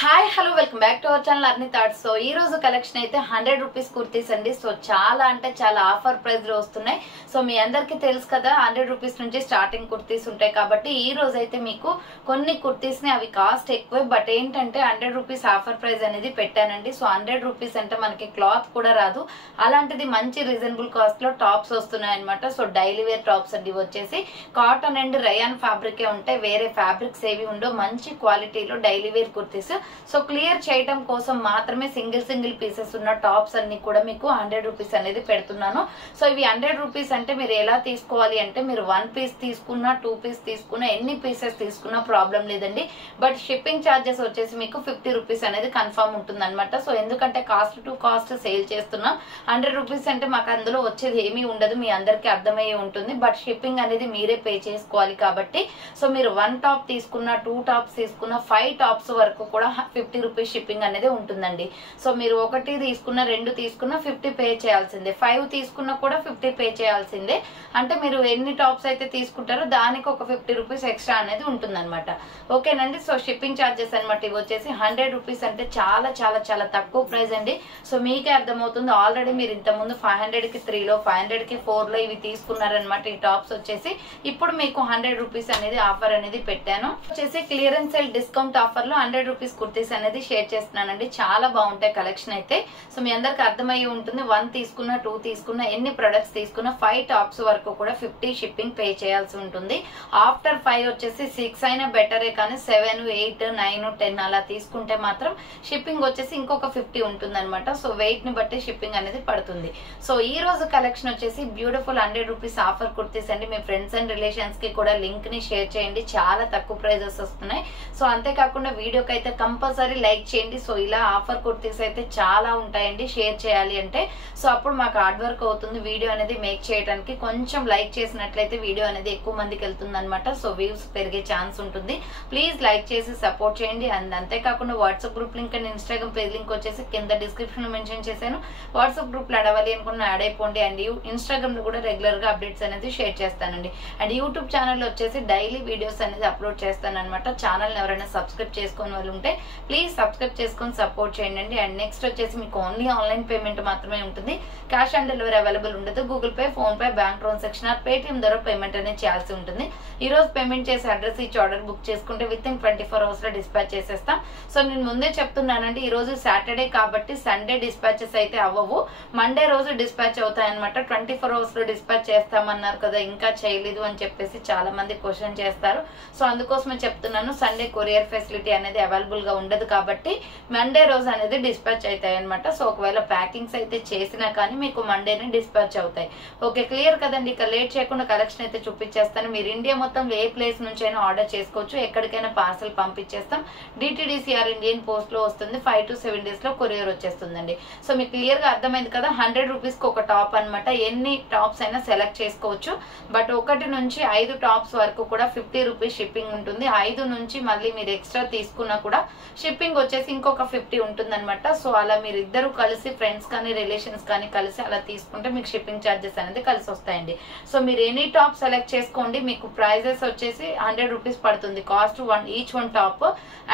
Hi hello welcome back to our channel అర్ని thoughts. So ఈ రోజు collection అయితే 100 rupees kurtis అండి. సో చాలా అంటే చాలా ఆఫర్ ప్రైస్ లో వస్తున్నాయి. సో మీ అందరికి తెలుసు కదా 100 రూపీస్ నుంచి స్టార్టింగ్ కుర్తీస్ ఉంటాయి. కాబట్టి ఈ రోజు అయితే మీకు కొన్ని కుర్తీస్ ని అవి కాస్ట్ ఎక్కువ, బట్ ఏంటంటే 100 రూపీస్ ఆఫర్ ప్రైస్ అనేది పెట్టానండి. సో 100 రూపీస్ అంటే మనకి క్లాత్ కూడా రాదు, అలాంటిది మంచి రీజనబుల్ కాస్ట్ లో టాప్స్ వస్తున్నాయి అనమాట. సో డైలీ వేర్ టాప్స్ అండి, వచ్చేసి కాటన్ అండ్ రయాన్ ఫ్యాబ్రిక్ ఉంటాయి, వేరే ఫ్యాబ్రిక్స్ ఏవి ఉండవు, మంచి క్వాలిటీలో daily wear kurtis. So clear చేయడం కోసం మాత్రమే సింగిల్ పీసెస్ ఉన్న టాప్స్ అన్ని కూడా మీకు 100 రూపీస్ అనేది పెడుతున్నాను. సో ఇవి 100 రూపీస్ అంటే మీరు ఎలా తీసుకోవాలి అంటే, మీరు 1 పీస్ తీసుకున్నా 2 పీస్ తీసుకున్నా ఎన్ని పీసెస్ తీసుకున్నా ప్రాబ్లం లేదండి. బట్ షిప్పింగ్ ఛార్జెస్ వచ్చేసి మీకు 50 రూపీస్ అనేది కన్ఫర్మ్ ఉంటుంది అనమాట. సో ఎందుకంటే కాస్ట్ టు కాస్ట్ సేల్ చేస్తున్నాం. 100 రూపీస్ అంటే మాకు అందులో వచ్చేది ఏమీ ఉండదు, మీ అందరికి అర్థమయ్యే ఉంటుంది. బట్ షిప్పింగ్ అనేది మీరే పే చేసుకోవాలి కాబట్టి, సో మీరు 1 టాప్ తీసుకున్నా 2 టాప్స్ తీసుకున్నా 5 టాప్స్ వరకు కూడా 50 రూపీస్ షిప్పింగ్ అనేది ఉంటుందండి. సో మీరు 1 తీసుకున్న 2 తీసుకున్న 50 పే చేయాల్సిందే, 5 తీసుకున్నా కూడా 50 పే చేయాల్సిందే. అంటే మీరు ఎన్ని టాప్స్ అయితే తీసుకుంటారో దానికి ఒక 50 రూపీస్ ఎక్స్ట్రా అనేది ఉంటుంది అనమాట. ఓకేనండి. సో షిప్పింగ్ ఛార్జెస్ అనమాట ఇవి వచ్చేసి 100 రూపీస్ అంటే చాలా చాలా చాలా తక్కువ ప్రైస్ అండి. సో మీకే అర్థమవుతుంది, ఆల్రెడీ మీరు ఇంతకుముందు 500 కి 3లో 500 కి 4లో ఇవి తీసుకున్నారనమాట. ఈ టాప్స్ వచ్చేసి ఇప్పుడు మీకు 100 రూపీస్ అనేది ఆఫర్ అనేది పెట్టాను. వచ్చేసి క్లియరెన్స్ సేల్ డిస్కౌంట్ ఆఫర్ లో 100 రూపీస్ కుర్తీస్ అనేది షేర్ చేస్తున్నానండి. చాలా బాగుంటాయి కలెక్షన్ అయితే. సో మీ అందరికి అర్థమయ్యి ఉంటుంది, 1 తీసుకున్నా 2 తీసుకున్నా ఎన్ని ప్రొడక్ట్స్ తీసుకున్నా 5 టాప్స్ వరకు కూడా 50 షిప్పింగ్ పే చేయాల్సి ఉంటుంది. ఆఫ్టర్ 5 వచ్చేసి 6 అయినా బెటరే, కానీ 7, 8, 9, 10 అలా తీసుకుంటే మాత్రం షిప్పింగ్ వచ్చేసి ఇంకొక 50 ఉంటుంది అనమాట. సో వెయిట్ ని బట్టి షిప్పింగ్ అనేది పడుతుంది. సో ఈ రోజు కలెక్షన్ వచ్చేసి బ్యూటిఫుల్ 100 రూపీస్ ఆఫర్ కుర్తీస్ అండి. మీ ఫ్రెండ్స్ అండ్ రిలేషన్స్ కి కూడా లింక్ ని షేర్ చేయండి, చాలా తక్కువ ప్రైజెస్ వస్తున్నాయి. సో అంతేకాకుండా వీడియోకి అయితే కంపల్సరీ లైక్ చేయండి. సో ఇలా ఆఫర్ కుర్తీస్ అయితే చాలా ఉంటాయండి షేర్ చేయాలి అంటే. సో అప్పుడు మాకు హార్డ్ వర్క్ అవుతుంది వీడియో అనేది మేక్ చేయడానికి. కొంచెం లైక్ చేసినట్లయితే వీడియో అనేది ఎక్కువ మందికి వెళ్తుంది అనమాట. సో వ్యూస్ పెరిగే ఛాన్స్ ఉంటుంది. ప్లీజ్ లైక్ చేసి సపోర్ట్ చేయండి. అండ్ అంతేకాకుండా WhatsApp group link and Instagram page link వచ్చేసి కింద డిస్క్రిప్షన్ లో మెన్షన్ చేశాను. వాట్సాప్ గ్రూప్ లో అడవాలి అనుకున్న యాడ్ అయిపోండి. అండ్ ఇన్స్టాగ్రామ్ లో కూడా రెగ్యులర్ గా అప్డేట్స్ అనేది షేర్ చేస్తానండి. అండ్ యూట్యూబ్ ఛానల్ వచ్చేసి డైలీ వీడియోస్ అనేది అప్లోడ్ చేస్తాను అనమాట. ఛానల్ ఎవరైనా సబ్స్క్రైబ్ చేసుకునే వాళ్ళు ఉంటే ప్లీజ్ సబ్స్క్రైబ్ చేసుకొని సపోర్ట్ చేయండి. అండ్ నెక్స్ట్ వచ్చేసి మీకు ఓన్లీ ఆన్లైన్ పేమెంట్ మాత్రమే ఉంటుంది, క్యాష్ ఆన్ డెలివరీ అవైలబుల్ ఉండదు. Google pay, phone pay, bank transaction are Paytm ద్వారా పేమెంట్ అనేది చేయాల్సి ఉంటుంది. ఈ రోజు పేమెంట్ చేసి అడ్రస్ ఇచ్చి ఆర్డర్ బుక్ చేసుకుంటే విత్ ఇన్ 24 hours లో డిస్పాచ్ చేసేస్తాం. సో నేను ముందే చెప్తున్నానండి, ఈ రోజు సాటర్డే కాబట్టి సండే డిస్పాచెస్ అయితే అవ్వవు, మండే రోజు డిస్పాచ్ అవుతాయి అనమాట. 24 hours లో డిస్పాచ్ చేస్తామన్నారు కదా, ఇంకా చేయలేదు అని చెప్పేసి చాలా మంది క్వశ్చన్ చేస్తారు. సో అందుకోసమే చెప్తున్నాను, సండే కొరియర్ ఫెసిలిటీ అనేది అవైలబుల్ గా ఉండదు కాబట్టి మండే రోజు అనేది డిస్పాచ్ అవుతాయి అనమాట. సో ఒకవేళ ప్యాకింగ్స్ అయితే చేసినా కానీ మీకు మండేనే డిస్పాచ్ అవుతాయి. ఓకే, క్లియర్ కదండి. ఇక లేట్ చేయకుండా కలెక్షన్ అయితే చూపించేస్తాను. మీరు ఇండియా మొత్తం ఏ ప్లేస్ నుంచి అయినా ఆర్డర్ చేసుకోవచ్చు, ఎక్కడికైనా పార్సల్ పంపించేస్తాం. డిటిడిసిఆర్ ఇండియన్ పోస్ట్ లో వస్తుంది, 5 to 7 days లో కొరియర్ వచ్చేస్తుందండి. సో మీకు క్లియర్ గా అర్థమైంది కదా, 100 రూపీస్ కి ఒక టాప్ అనమాట. ఎన్ని టాప్స్ అయినా సెలెక్ట్ చేసుకోవచ్చు. బట్ 1 నుంచి 5 టాప్స్ వరకు కూడా 50 రూపీస్ షిప్పింగ్ ఉంటుంది. 5 నుంచి మళ్ళీ మీరు ఎక్స్ట్రా తీసుకున్నా కూడా షిప్పింగ్ వచ్చేసి ఇంకొక 50 ఉంటుంది అనమాట. సో అలా మీరు ఇద్దరు కలిసి ఫ్రెండ్స్ కానీ రిలేషన్స్ కానీ కలిసి అలా తీసుకుంటే మీకు షిప్పింగ్ ఛార్జెస్ అనేది కలిసి వస్తాయండి. సో మీరు ఎనీ టాప్ సెలెక్ట్ చేసుకోండి, మీకు ప్రైజెస్ వచ్చేసి 100 రూపీస్ పడుతుంది cost, each one top.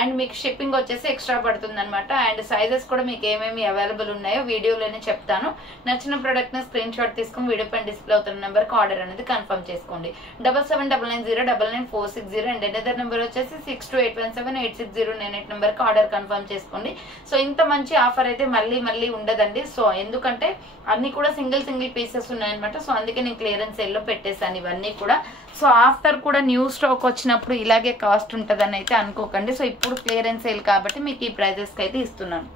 And మీకు షిప్పింగ్ వచ్చేసి ఎక్స్ట్రా పడుతుంది అనమాట. అండ్ సైజెస్ కూడా మీకు ఏమేమి అవైలబుల్ ఉన్నాయో వీడియోలోనే చెప్తాను. నచ్చిన ప్రొడక్ట్ ని స్క్రీన్ షాట్ తీసుకుని వీడియో పైన డిస్ప్లే అవుతున్న నెంబర్ కి ఆర్డర్ అనేది కన్ఫర్మ్ చేసుకోండి. 7799099460 అండ్ ఎనదర్ నెంబర్ వచ్చేసి 6281786098 నెంబర్ కి ఆర్డర్ కన్ఫర్మ్ చేసుకోండి. సో ఇంత మంచి ఆఫర్ అయితే మళ్ళీ ఉండదండి. సో ఎందుకంటే అన్ని కూడా సింగిల్ పీసెస్ ఉన్నాయన్నమాట. సో అందుకే నేను క్లియరెన్స్ సేల్ లో పెట్టేశాను ఇవన్నీ కూడా. సో ఆఫ్టర్ కూడా న్యూ స్టాక్ వచ్చినప్పుడు ఇలాగే కాస్ట్ ఉంటుందని అయితే అనుకోకండి. సో ఇప్పుడు క్లియరెన్స్ సేల్ కాబట్టి మీకు ఈ ప్రైజెస్ కి అయితే ఇస్తున్నాను.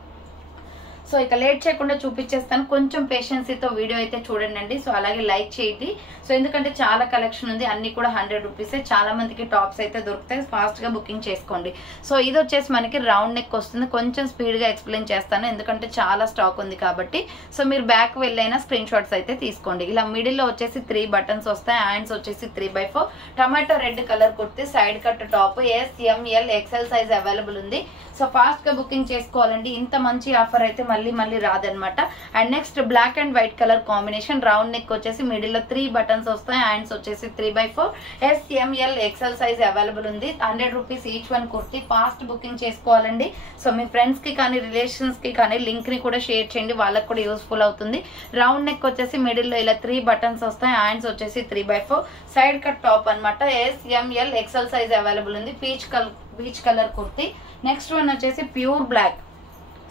సో ఇక లేట్ చేయకుండా చూపించేస్తాను, కొంచెం పేషెన్సీతో వీడియో అయితే చూడండి. సో అలాగే లైక్ చేయండి. సో ఎందుకంటే చాలా కలెక్షన్ ఉంది, అన్ని కూడా 100 రూపీసే. చాలా మందికి టాప్స్ అయితే దొరుకుతాయి, ఫాస్ట్ గా బుకింగ్ చేసుకోండి. సో ఇది వచ్చేసి మనకి రౌండ్ నెక్ వస్తుంది. కొంచెం స్పీడ్ గా ఎక్స్ప్లెయిన్ చేస్తాను ఎందుకంటే చాలా స్టాక్ ఉంది కాబట్టి. సో మీరు బ్యాక్ వెళ్ళైనా స్క్రీన్ షాట్స్ అయితే తీసుకోండి. ఇలా మిడిల్ లో వచ్చేసి 3 బటన్స్ వస్తాయి, హ్యాండ్స్ వచ్చేసి 3/4, tomato red colour kurti, side cut top, S, M, L, XL size available ఉంది. సో ఫాస్ట్ గా బుకింగ్ చేసుకోవాలండి. ఇంత మంచి ఆఫర్ అయితే మళ్ళీ మళ్ళీ రాదనమాట. And next black and white colour combination, round neck వచ్చేసి మిడిల్ లో 3 బటన్స్ వస్తాయి. హ్యాండ్స్ వచ్చేసి 3/4. SML XL సైజ్ అవైలబుల్ ఉంది. 100 rupees each one kurti. Fast booking చేసుకోవాలండి. సో మీ ఫ్రెండ్స్ కి కానీ రిలేషన్స్ కి కానీ లింక్ ని కూడా షేర్ చేయండి, వాళ్ళకి కూడా యూస్ఫుల్ అవుతుంది. రౌండ్ నెక్ వచ్చేసి మిడిల్ లో ఇలా 3 బటన్స్ వస్తాయి. హ్యాండ్స్ వచ్చేసి 3/4. సైడ్ కట్ టాప్ అనమాట. SML XL సైజ్ అవైలబుల్ ఉంది. Peach colour kurti. Next one వచ్చేసి pure black.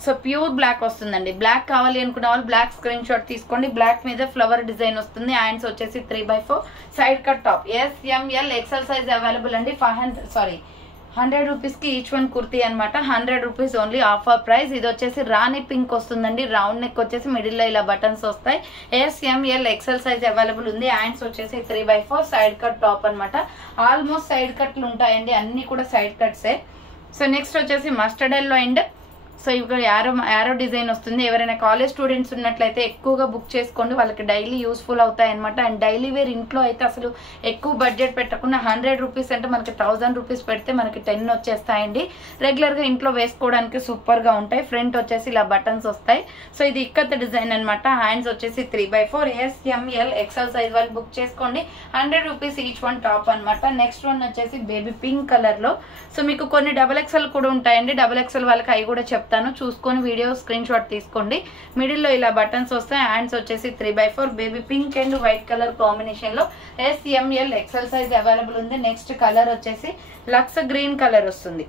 So pure black వస్తుందండి. బ్లాక్ కావాలి అనుకున్న వాళ్ళు బ్లాక్ స్క్రీన్ షాట్ తీసుకోండి. బ్లాక్ మీద ఫ్లవర్ డిజైన్ వస్తుంది. హ్యాండ్స్ వచ్చేసి 3/4. Side cut top. SML XL size available అండి. 100 రూపీస్ కి ఈచ్ వన్ కుర్తీ అనమాట. 100 రూపీస్ ఓన్లీ, ఆఫర్ ప్రైస్. ఇది వచ్చేసి రాణి పింక్ వస్తుందండి. రౌండ్ నెక్ వచ్చేసి మిడిల్ లో ఇలా బటన్స్ వస్తాయి. SML XL సైజ్ అవైలబుల్ ఉంది. హ్యాండ్స్ వచ్చేసి 3/4. సైడ్ కట్ టాప్ అనమాట. ఆల్మోస్ట్ సైడ్ కట్లు ఉంటాయండి, అన్ని కూడా సైడ్ కట్సే. సో నెక్స్ట్ వచ్చేసి మస్టర్డ్ ఎల్లో అండ్ సో ఇక్కడ యారో డిజైన్ వస్తుంది. ఎవరైనా కాలేజ్ స్టూడెంట్స్ ఉన్నట్లయితే ఎక్కువగా బుక్ చేసుకోండి, వాళ్ళకి డైలీ యూస్ఫుల్ అవుతాయి అనమాట. అండ్ డైలీ వేర్ ఇంట్లో అయితే అసలు ఎక్కువ బడ్జెట్ పెట్టకుండా 100 రూపీస్ అంటే మనకి 1000 రూపీస్ పెడితే మనకి 10 వచ్చేస్తాయండి. రెగ్యులర్ గా ఇంట్లో వేసుకోవడానికి సూపర్ గా ఉంటాయి. ఫ్రంట్ వచ్చేసి ఇలా బటన్స్ వస్తాయి. సో ఇది ఇక్కత్ డిజైన్ అనమాట. హ్యాండ్స్ వచ్చేసి 3/4. SML XL సైజ్ వాళ్ళు బుక్ చేసుకోండి. 100 రూపీస్ ఈచ్ వన్ టాప్ అనమాట. నెక్స్ట్ వన్ వచ్చేసి బేబీ పింక్ కలర్ లో. సో మీకు కొన్ని XXL కూడా ఉంటాయండి. XXL వాళ్ళకి అవి కూడా చెప్తాను, చూసుకొని వీడియో స్క్రీన్ షాట్ తీసుకోండి. మిడిల్ లో ఇలా బటన్స్ వస్తాయి. హ్యాండ్స్ వచ్చేసి 3/4. Baby pink and white colour combination లో SML XL సైజ్ అవైలబుల్ ఉంది. నెక్స్ట్ కలర్ వచ్చేసి లక్స్ గ్రీన్ కలర్ వస్తుంది.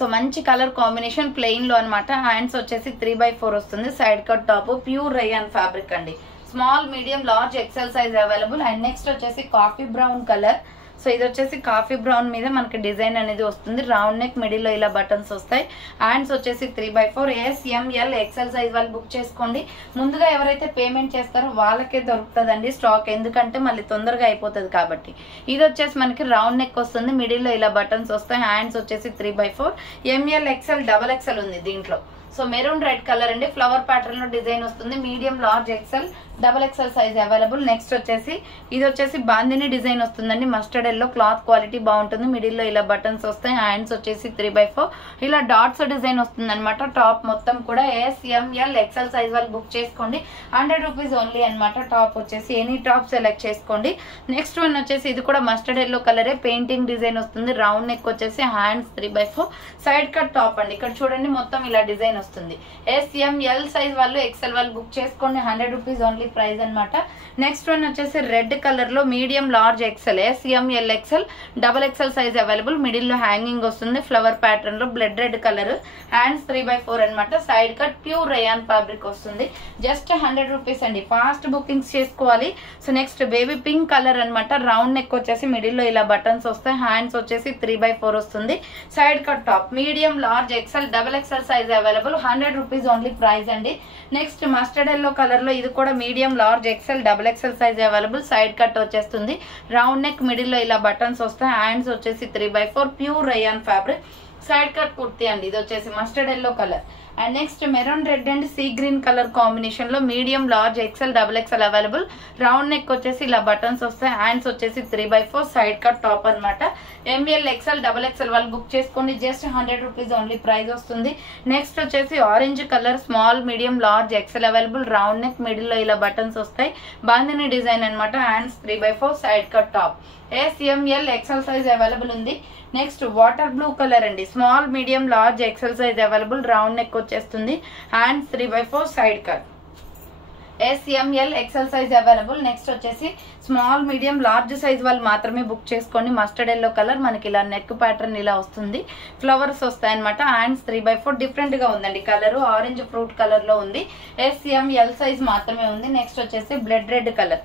సో మంచి కలర్ కాంబినేషన్, ప్లెయిన్ లో అనమాట. హ్యాండ్స్ వచ్చేసి 3/4 వస్తుంది. Side cut top. Pure rayon fabric అండి. Small, medium, large, XL size available. And next వచ్చేసి కాఫీ బ్రౌన్ కలర్. సో ఇది వచ్చేసి కాఫీ బ్రౌన్ మీద మనకి డిజైన్ అనేది వస్తుంది. రౌండ్ నెక్, మిడిల్ లో ఇలా బటన్స్ వస్తాయి. హ్యాండ్స్ వచ్చేసి 3/4. SML XL సైజ్ వాళ్ళు బుక్ చేసుకోండి. ముందుగా ఎవరైతే పేమెంట్ చేస్తారో వాళ్ళకే దొరుకుతుందండి స్టాక్, ఎందుకంటే మళ్ళీ తొందరగా అయిపోతుంది కాబట్టి. ఇది వచ్చేసి మనకి రౌండ్ నెక్ వస్తుంది. మిడిల్ లో ఇలా బటన్స్ వస్తాయి. హ్యాండ్స్ వచ్చేసి 3/4. ML XL XXL ఉంది దీంట్లో. సో మెరూన్ రెడ్ కలర్ అండి. ఫ్లవర్ ప్యాటర్న్ లో డిజైన్ వస్తుంది. Medium, large, XL, XXL size available. Next వచ్చేసి ఇది వచ్చేసి బాందిని డిజైన్ వస్తుందండి. మస్టర్డ్ ఎల్లో, క్లాత్ క్వాలిటీ బాగుంటుంది. మిడిల్ లో ఇలా బటన్స్ వస్తాయి. హ్యాండ్స్ వచ్చేసి 3/4. ఇలా డాట్స్ డిజైన్ వస్తుంది అనమాట. టాప్ మొత్తం కూడా SML XL సైజ్ వాళ్ళు బుక్ చేసుకోండి. 100 రూపీస్ ఓన్లీ అనమాట. టాప్ వచ్చేసి ఎనీ టాప్ సెలెక్ట్ చేసుకోండి. నెక్స్ట్ వన్ వచ్చేసి ఇది కూడా మస్టర్డ్ ఎల్లో కలరే, పెయింటింగ్ డిజైన్ వస్తుంది. రౌండ్ నెక్ వచ్చేసి హ్యాండ్స్ 3/4. సైడ్ కట్ టాప్ అండి. ఇక్కడ చూడండి మొత్తం ఇలా డిజైన్ వస్తుంది. SML సైజ్ వాళ్ళు XL వాళ్ళు బుక్ చేసుకోండి. 100 రూపీస్ ఓన్లీ ప్రైస్ అనమాట. నెక్స్ట్ వన్ వచ్చేసి రెడ్ కలర్ లో medium, large, XL, SML XL, XXL size available. Middle లో హ్యాంగింగ్ వస్తుంది. ఫ్లవర్ ప్యాటర్న్ లో బ్లడ్ రెడ్ కలర్. హ్యాండ్స్ 3/4 అనమాట. Side cut pure rayon fabric వస్తుంది. జస్ట్ 100 రూపీస్ అండి. ఫాస్ట్ బుకింగ్స్ చేసుకోవాలి. So next baby pink colour అనమాట. Round neck వచ్చేసి middle లో ఇలా బటన్స్ వస్తాయి. హ్యాండ్స్ వచ్చేసి 3/4 వస్తుంది. Side cut top. Medium, large, XL, XXL size available. 100 rupees only price అండి. నెక్స్ట్ మస్టర్డ్ ఎల్లో కలర్ లో ఇది కూడా medium, large, XL, XXL size available. Side cut వచ్చేస్తుంది. రౌండ్ నెక్, మిడిల్ లో ఇలా బటన్స్ వస్తాయి. హ్యాండ్స్ వచ్చేసి 3/4. Pure rayon fabric. Side cut kurti అండి. ఇది వచ్చేసి mustard yellow colour. And next maroon red and sea green colour combination లో medium, large, XL, XXL available. Round neck వచ్చేసి ఇలా బటన్స్ వస్తాయి. హ్యాండ్స్ వచ్చేసి 3/4. సైడ్ కట్ టాప్ అనమాట. ML XL, XXL వాళ్ళు బుక్ చేసుకోండి. జస్ట్ 100 రూపీస్ ఓన్లీ ప్రైస్ వస్తుంది. Next వచ్చేసి orange colour, small, medium, large, XL available. Round neck, middle లో ఇలా బటన్స్ వస్తాయి. బాందిని డిజైన్ అనమాట. Hands 3/4. Side cut top. SML XL size available ఉంది. నెక్స్ట్ వాటర్ బ్లూ కలర్ అండి. Small, medium, large, XL size available. Round neck వచ్చేస్తుంది. Hands 3/4. Side cut. SML XL size available. Next వచ్చేసి small, medium, large size వాళ్ళు మాత్రమే book చేసుకోండి. Mustard yellow colour. మనకి ఇలా neck pattern ఇలా వస్తుంది. ఫ్లవర్స్ వస్తాయి అనమాట. హ్యాండ్స్ 3/4. డిఫరెంట్ గా ఉందండి కలర్. ఆరెంజ్ ఫ్రూట్ కలర్ లో ఉంది. SML సైజ్ మాత్రమే ఉంది. నెక్స్ట్ వచ్చేసి blood red colour.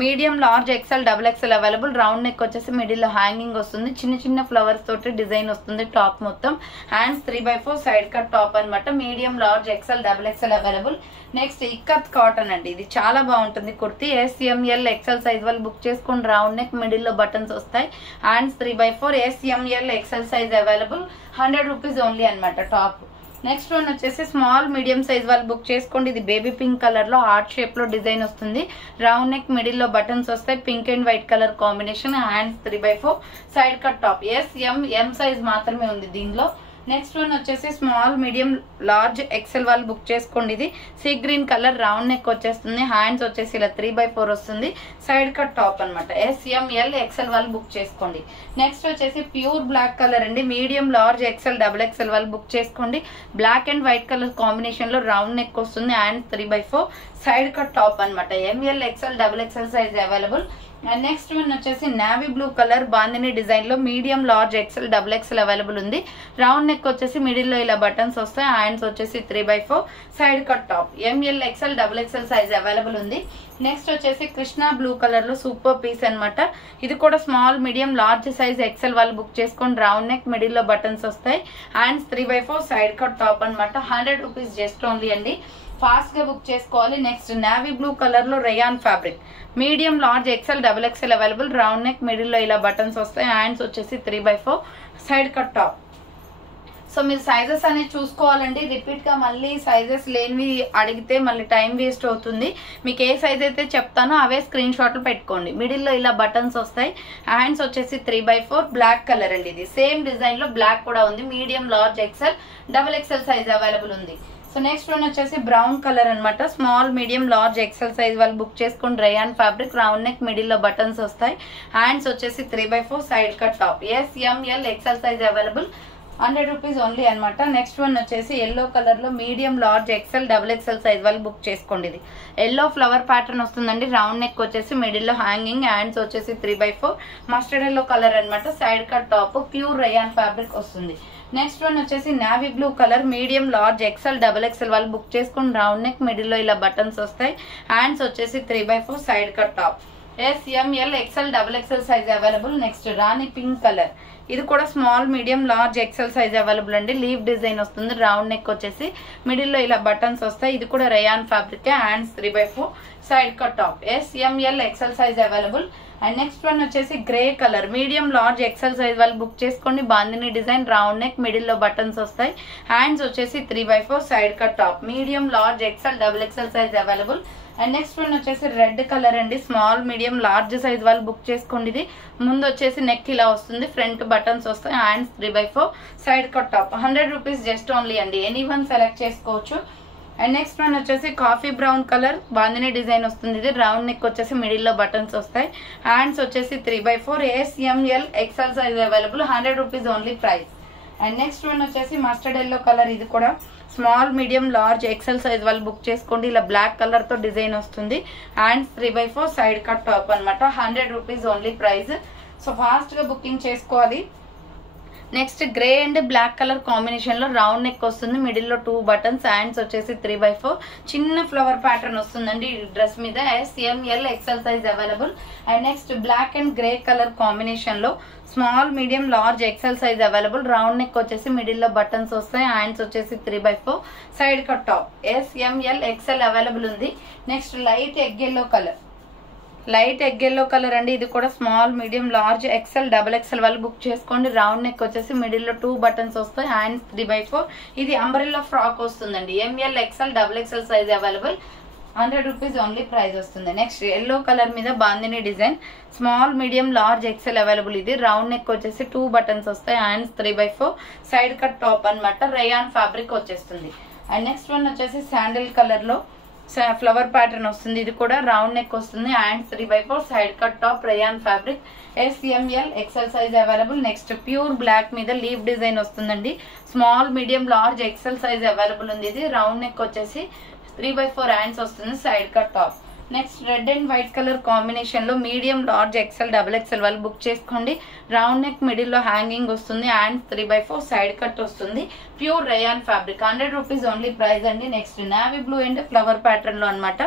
Medium, large, XL, XXL available. Round neck వచ్చేసి మిడిల్ లో హ్యాంగింగ్ వస్తుంది. చిన్న చిన్న ఫ్లవర్స్ తోటి డిజైన్ వస్తుంది. టాప్ మొత్తం. హ్యాండ్స్ 3/4. సైడ్ కట్ టాప్ అనమాట. Medium, large, XL, XXL available. Next ikat cotton అండి. ఇది చాలా బాగుంటుంది కుర్తీ. SML XL సైజ్ వాళ్ళు బుక్ చేసుకుని. రౌండ్ నెక్, మిడిల్ లో బటన్స్ వస్తాయి. Hands 3/4. SML XL size available. 100 rupees only అనమాట టాప్. నెక్స్ట్ వన్ వచ్చేసి స్మాల్, మీడియం సైజ్ వాళ్ళు బుక్ చేసుకోండి. ఇది బేబీ పింక్ కలర్ లో హార్ట్ షేప్ లో డిజైన్ వస్తుంది. రౌండ్ నెక్, మిడిల్ లో బటన్స్ వస్తాయి. Pink and white colour combination. Hands 3/4. Side cut top. SMM size మాత్రమే ఉంది దీనిలో. నెక్స్ట్ వన్ వచ్చేసి స్మాల్ మీడియం లార్జ్ ఎక్సెల్ వాళ్ళు బుక్ చేసుకోండి. ఇది see green colour round neck వచ్చేస్తుంది. హ్యాండ్స్ వచ్చేసి ఇలా 3/4 వస్తుంది. సైడ్ కట్ టాప్ అనమాట. SML XL వాళ్ళు బుక్ చేసుకోండి. నెక్స్ట్ వచ్చేసి ప్యూర్ బ్లాక్ కలర్ అండి. మీడియం లార్జ్ XL XXL వాళ్ళు బుక్ చేసుకోండి. Black and white colour combination లో రౌండ్ నెక్ వస్తుంది. హ్యాండ్స్ 3/4 సైడ్ కట్ టాప్ అనమాట. ML XL XXL size available. And next one వచ్చేసి navy blue colour bandhani design లో medium large XL XXL available ఉంది. Round neck వచ్చేసి middle లో ఇలా buttons వస్తాయి. హ్యాండ్స్ వచ్చేసి 3/4 side cut top. ML XL XXL size available ఉంది. నెక్స్ట్ వచ్చేసి కృష్ణా బ్లూ కలర్ లో సూపర్ పీస్ అనమాట. ఇది కూడా small medium large size XL వాళ్ళు బుక్ చేసుకొని రౌండ్ నెక్ మిడిల్ లో బటన్స్ వస్తాయి. హ్యాండ్స్ 3/4 సైడ్ కట్ టాప్ అనమాట. 100 రూపీస్ జస్ట్ ఓన్లీ అండి. ఫాస్ట్ గా బుక్ చేసుకోవాలి. నెక్స్ట్ నావీ బ్లూ కలర్ లో rayon fabric medium large XL XXL available. Round neck middle లో ఇలా బటన్స్ వస్తాయి. హ్యాండ్స్ వచ్చేసి 3/4 సైడ్ కట్ టాప్. సో మీరు సైజెస్ అనేది చూసుకోవాలండి. రిపీట్ గా మళ్ళీ సైజెస్ లేనివి అడిగితే మళ్ళీ టైం వేస్ట్ అవుతుంది. మీకు ఏ సైజ్ అయితే చెప్తానో అవే స్క్రీన్ షాట్లు పెట్టుకోండి. మిడిల్ లో ఇలా బటన్స్ వస్తాయి. హ్యాండ్స్ వచ్చేసి 3/4 బ్లాక్ కలర్ అండి. ఇది సేమ్ డిజైన్ లో బ్లాక్ కూడా ఉంది. Medium large XL XXL size available ఉంది. సో నెక్స్ట్ వన్ వచ్చేసి బ్రౌన్ కలర్ అనమాట. Small medium large XL size వాళ్ళు బుక్ చేసుకుని rayon fabric round neck middle లో బటన్స్ వస్తాయి. హ్యాండ్స్ వచ్చేసి 3/4 side cut top. SML XL size available. 100 rupees only అనమాట. Next one వచ్చేసి ఎల్లో కలర్ లో medium large XL XXL size వాళ్ళు book చేసుకోండి. ఇది ఎల్లో ఫ్లవర్ ప్యాటర్న్ వస్తుందండి. రౌండ్ నెక్ వచ్చేసి మిడిల్ లో హ్యాంగింగ్. హ్యాండ్స్ వచ్చేసి 3/4 మస్టర్డ్ ఎల్లో కలర్ అనమాట. Side cut top. Pure rayon fabric వస్తుంది. నెక్స్ట్ వన్ వచ్చేసి navy blue colour medium large XL XXL వాళ్ళు బుక్ చేసుకుని రౌండ్ నెక్ మిడిల్ లో ఇలా బటన్స్ వస్తాయి. హ్యాండ్స్ వచ్చేసి 3/4 side cut top. SML XL XXL size available. Next rani pink colour. ఇది కూడా small medium large XL size available అండి. లీవ్ డిజైన్ వస్తుంది. రౌండ్ నెక్ వచ్చేసి మిడిల్ లో ఇలా బటన్స్ వస్తాయి. ఇది కూడా rayon fabric. Hands 3/4 side cut top. SML XL size available. And next one వచ్చేసి grey colour medium large XL size వాళ్ళు బుక్ చేసుకోండి. Bandhani design round neck middle లో బటన్స్ వస్తాయి. హ్యాండ్స్ వచ్చేసి 3/4 side cut top. Medium large XL XXL size available. And next one వచ్చేసి red colour అండి. Small medium large size వాళ్ళు book చేసుకోండి. ఇది ముందు వచ్చేసి నెక్ ఇలా వస్తుంది. ఫ్రంట్ బటన్స్ వస్తాయి. Hands 3/4 side cut top. 100 rupees just only అండి. ఎనీ వన్ సెలెక్ట్ చేసుకోవచ్చు. అండ్ నెక్స్ట్ వన్ వచ్చేసి coffee brown colour bandhani design వస్తుంది. ఇది రౌండ్ నెక్ వచ్చేసి మిడిల్ లో బటన్స్ వస్తాయి. హ్యాండ్స్ వచ్చేసి 3/4 SML XL size available. 100 rupees only price. And next one వచ్చేసి మస్టర్డ్ ఎల్లో కలర్. ఇది కూడా small medium large XL size వాళ్ళు బుక్ చేసుకోండి. ఇలా బ్లాక్ కలర్ తో డిజైన్ వస్తుంది. హ్యాండ్స్ 3/4 సైడ్ కట్ టాప్ అనమాట. 100 rupees only price. So fast గా బుకింగ్ చేసుకోవాలి. Next grey and black colour combination లో రౌండ్ నెక్ వస్తుంది. మిడిల్ లో 2 బటన్స్. హ్యాండ్స్ వచ్చేసి 3/4 చిన్న ఫ్లవర్ ప్యాటర్న్ వస్తుందండి ఈ డ్రెస్ మీద. SML XL size available. And next black and grey colour combination లో small medium large XL size available. Round neck వచ్చేసి మిడిల్ లో బటన్స్ వస్తాయి. హ్యాండ్స్ వచ్చేసి 3/4 side cut top. SML XL available ఉంది. Next light egg yellow colour. Light egg yellow colour అండి. ఇది కూడా small medium large XL XXL వాళ్ళు book చేసుకోండి. రౌండ్ నెక్ వచ్చేసి మిడిల్ లో 2 బటన్స్ వస్తాయి. హ్యాండ్స్ 3/4. ఇది అంబ్రెల్లా ఫ్రాక్ వస్తుందండి. ML XL XXL size available. 100 rupees only price వస్తుంది. నెక్స్ట్ ఎల్లో కలర్ మీద bandhani design small medium large XL available. ఇది రౌండ్ నెక్ వచ్చేసి 2 బటన్స్ వస్తాయి. హ్యాండ్స్ 3/4 సైడ్ కట్ టాప్ అనమాట. రేయాన్ ఫ్యాబ్రిక్ వచ్చేస్తుంది. అండ్ నెక్స్ట్ వన్ వచ్చేసి sandal colour లో flower pattern వస్తుంది. ఇది కూడా రౌండ్ నెక్ వస్తుంది. Hands 3/4 side cut top. Rayon fabric. SML XL size available. Next pure black మీద లీవ్ డిజైన్ వస్తుందండి. Small medium large XL size available ఉంది. ఇది రౌండ్ నెక్ వచ్చేసి 3/4 హ్యాండ్స్ వస్తుంది. Side cut top. Next red and white colour combination లో medium large XL XXL వాళ్ళు book చేసుకోండి. Round neck middle లో హ్యాంగింగ్ వస్తుంది. హ్యాండ్స్ 3/4 సైడ్ కట్ వస్తుంది. Pure rayon fabric. 100 rupees only price అండి. Next navy blue and flower pattern లో అనమాట.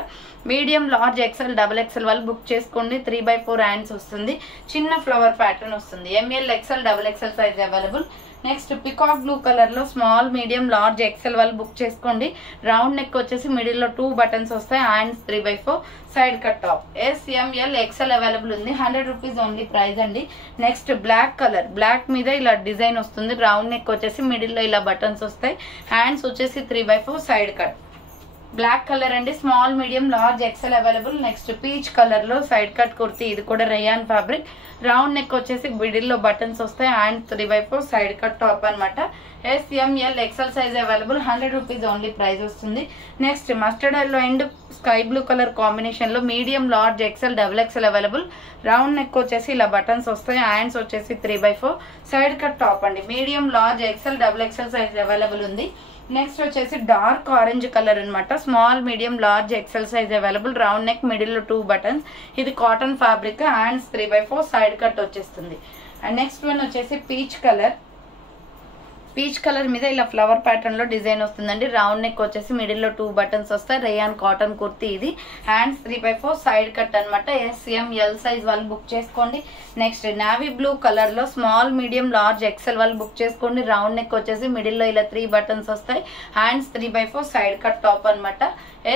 Medium large XL XXL వాళ్ళు బుక్ చేసుకోండి. 3/4 హ్యాండ్స్ వస్తుంది. చిన్న ఫ్లవర్ ప్యాటర్న్ వస్తుంది. ML XL XXL size available. Next peacock blue colour లో స్మాల్ మీడియం లార్జ్ XL వాళ్ళు బుక్ చేసుకోండి. రౌండ్ నెక్ వచ్చేసి మిడిల్ లో 2 బటన్స్ వస్తాయి. Hands 3/4 side cut top. SML XL available ఉంది. 100 రూపీస్ ఓన్లీ ప్రైస్ అండి. Next black colour. బ్లాక్ మీద ఇలా డిజైన్ వస్తుంది. రౌండ్ నెక్ వచ్చేసి మిడిల్ లో ఇలా బటన్స్ వస్తాయి. హ్యాండ్స్ వచ్చేసి 3/4 సైడ్ కట్. బ్లాక్ కలర్ అండి, small medium large XL available. Next peach colour లో సైడ్ కట్ కుర్తీ, ఇది కూడా రేయాన్ ఫ్యాబ్రిక్. రౌండ్ నెక్ వచ్చేసి మిడిల్ లో బటన్స్ వస్తాయి అండ్ 3/4 సైడ్ కట్ టాప్ అనమాట. SML XL size available. 100 rupees only price వస్తుంది. Next mustard yellow and sky blue colour combination లో medium large XL double XL available. Round neck వచ్చేసి ఇలా buttons వస్తాయి, hands వచ్చేసి 3/4 side cut top అండి. Medium large XL double XL size available ఉంది. Next వచ్చేసి dark orange colour అనమాట. Small medium large XL size available. Round neck, middle లో 2 buttons. ఇది cotton fabric, hands 3/4 side cut వచ్చేస్తుంది. And next one వచ్చేసి peach colour. Peach colour మీద ఇలా flower pattern లో డిజైన్ వస్తుందండి. రౌండ్ నెక్ వచ్చేసి మిడిల్ లో 2 బటన్స్ వస్తాయి. రేయాన్ కాటన్ కుర్తీ ఇది. హ్యాండ్స్ 3/4 సైడ్ కట్ అనమాట. SML సైజ్ వాళ్ళు బుక్ చేసుకోండి. నెక్స్ట్ నావీ బ్లూ కలర్ లో స్మాల్ మీడియం లార్జ్ ఎక్సెల్ వాళ్ళు బుక్ చేసుకోండి. రౌండ్ నెక్ వచ్చేసి మిడిల్ లో ఇలా 3 బటన్స్ వస్తాయి. హ్యాండ్స్ 3/4 సైడ్ కట్ టాప్ అనమాట.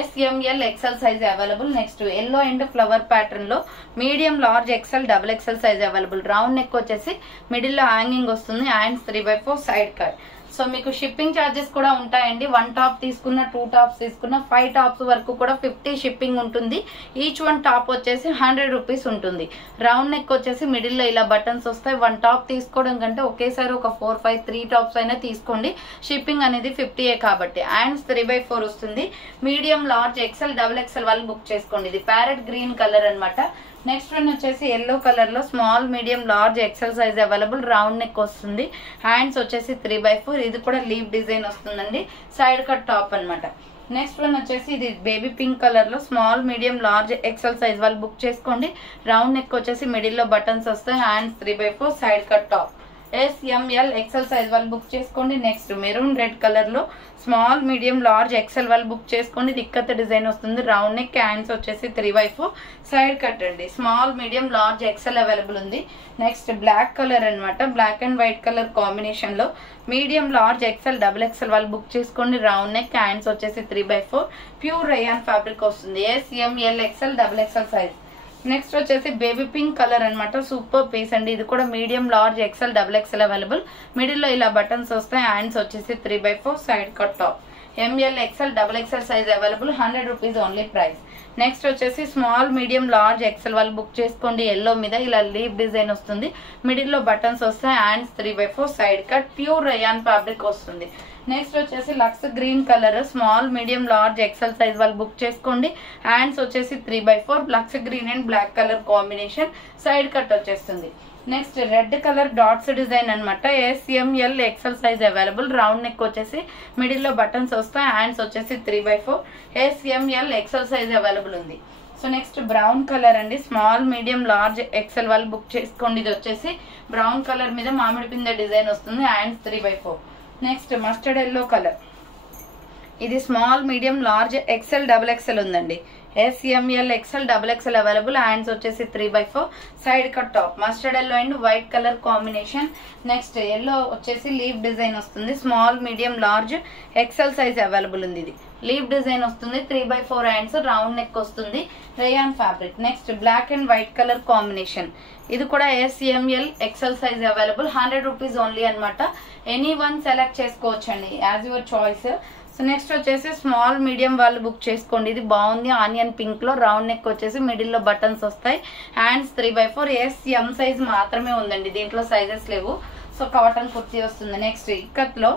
SML XL size available. Next yellow and flower pattern లో medium large XL double XL size available. Round neck వచ్చేసి middle లో హ్యాంగింగ్ వస్తుంది. Hands 3/4 side cut. సో మీకు షిప్పింగ్ ఛార్జెస్ కూడా ఉంటాయండి. 1 top తీసుకున్న, 2 tops తీసుకున్న, 5 టాప్స్ వరకు కూడా 50 షిప్పింగ్ ఉంటుంది. ఈచ్ 1 టాప్ వచ్చేసి 100 రూపీస్ ఉంటుంది. రౌండ్ నెక్ వచ్చేసి మిడిల్ లో ఇలా బటన్స్ వస్తాయి. 1 టాప్ తీసుకోవడం కంటే ఒకేసారి ఒక 4, 5, 3 టాప్స్ అయినా తీసుకోండి. షిప్పింగ్ అనేది 50 కాబట్టి. హ్యాండ్స్ 3/4 వస్తుంది. Medium large XL double XL వాళ్ళు బుక్ చేసుకోండి. ఇది ప్యారెట్ గ్రీన్ కలర్ అనమాట. నెక్స్ట్ వన్ వచ్చేసి ఎల్లో కలర్ లో small medium large XL size available. Round neck వస్తుంది. హ్యాండ్స్ వచ్చేసి 3/4. ఇది కూడా లీవ్ డిజైన్ వస్తుందండి. సైడ్ కట్ టాప్ అనమాట. నెక్స్ట్ వన్ వచ్చేసి ఇది బేబీ పింక్ కలర్ లో small medium large XL size వాళ్ళు బుక్ చేసుకోండి. రౌండ్ నెక్ వచ్చేసి మిడిల్ లో బటన్స్ వస్తాయి. Hands 3/4 side cut top. SML XL size వాళ్ళు బుక్ చేసుకోండి. నెక్స్ట్ మెరూన్ రెడ్ కలర్ లో స్మాల్ మీడియం లార్జ్ ఎక్సెల్ వాళ్ళు బుక్ చేసుకోండి. దిక్కత డిజైన్ వస్తుంది. రౌండ్ నెక్, హ్యాండ్స్ వచ్చేసి 3/4 సైడ్ కట్ అండి. Small medium large XL available ఉంది. నెక్స్ట్ బ్లాక్ కలర్ అనమాట. Black and white colour combination లో medium large XL double XL వాళ్ళు బుక్ చేసుకోండి. రౌండ్ నెక్, హ్యాండ్స్ వచ్చేసి 3/4 ప్యూర్ రేయాన్ ఫ్యాబ్రిక్ వస్తుంది. SML XL double XL size. Next వచ్చేసి baby pink colour అనమాట. Super piece అండి. ఇది కూడా medium large XL double XL available. Middle లో ఇలా బటన్స్ వస్తాయి. హ్యాండ్స్ వచ్చేసి 3/4 side cut top. ML XL double XL size available. 100 rupees only price. Next వచ్చేసి స్మాల్ మీడియం లార్జ్ ఎక్సెల్ వాళ్ళు బుక్ చేసుకోండి. ఎల్లో మీద ఇలా లీవ్ డిజైన్ వస్తుంది. మిడిల్ లో బటన్స్ వస్తాయి. Hands 3/4 side cut. Pure rayon fabric వస్తుంది. నెక్స్ట్ వచ్చేసి lux green colour small medium large XL size వాళ్ళు బుక్ చేసుకోండి. హ్యాండ్స్ వచ్చేసి 3/4 లక్స్ green and black colour combination. Side cut వచ్చేస్తుంది. Next red colour dots design అనమాట. SML XL size available. Round neck వచ్చేసి middle లో బటన్స్ వస్తాయి. హ్యాండ్స్ వచ్చేసి 3/4 SML ఎక్సెల్ సైజ్ అవైలబుల్ ఉంది. సో నెక్స్ట్ బ్రౌన్ కలర్ అండి. స్మాల్ మీడియం లార్జ్ ఎక్సెల్ వాళ్ళు book చేసుకోండి. ఇది వచ్చేసి బ్రౌన్ కలర్ మీద మామిడి పిందె డిజైన్ వస్తుంది. Hands 3/4. Next mustard yellow colour. ఇది small medium large XL double XL ఉందండి. SML XL double XL available. Hands వచ్చేసి 3/4 side cut top. Mustard yellow and white colour combination. Next yellow వచ్చేసి leave design వస్తుంది. Small medium large XL size available ఉంది. ఇది leave design వస్తుంది. 3/4 hands. Round neck వస్తుంది. Rayon fabric. Next black and white colour combination. ఇది కూడా SML XL size available. 100 rupees only అనమాట. Any one select చేసుకోవచ్చండి, as your choice. So next వచ్చేసి small medium వాళ్ళు బుక్ చేసుకోండి. ఇది బాగుంది. ఆనియన్ పింక్ లో రౌండ్ నెక్ వచ్చేసి మిడిల్ లో బటన్స్ వస్తాయి. హ్యాండ్స్ 3/4 SM సైజ్ మాత్రమే ఉందండి, దీంట్లో సైజెస్ లేవు. సో కాటన్ కుర్తీ వస్తుంది. నెక్స్ట్ ఇక్కత్ లో